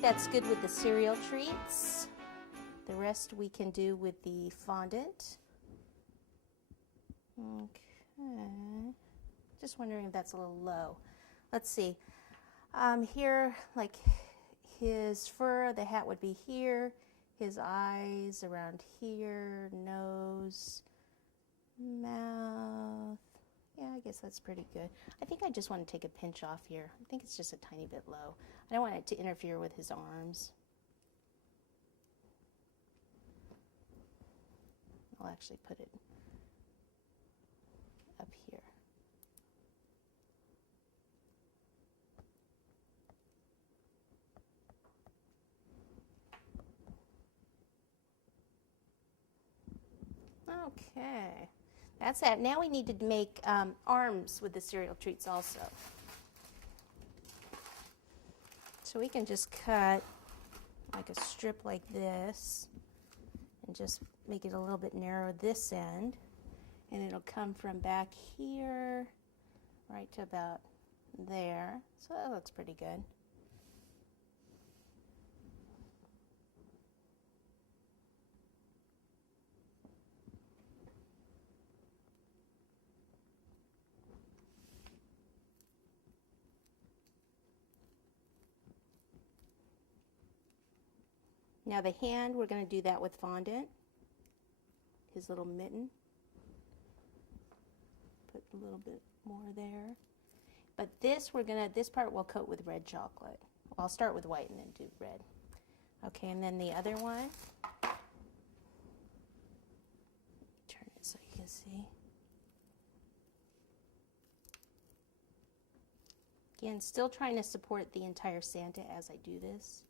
think that's good with the cereal treats. The rest we can do with the fondant. Okay. Just wondering if that's a little low. Let's see. Here, like his fur, the hat would be here. His eyes around here, nose, mouth. Yeah, I guess that's pretty good. I think I just want to take a pinch off here. I think it's just a tiny bit low. I don't want it to interfere with his arms. I'll actually put it up here. Okay, that's that. Now we need to make arms with the cereal treats also. So we can just cut like a strip like this and just make it a little bit narrow this end, and it'll come from back here right to about there. So that looks pretty good. Now the hand, we're going to do that with fondant. His little mitten. Put a little bit more there. But this, this part we'll coat with red chocolate. Well, I'll start with white and then do red. Okay, and then the other one. Turn it so you can see. Again, still trying to support the entire Santa as I do this.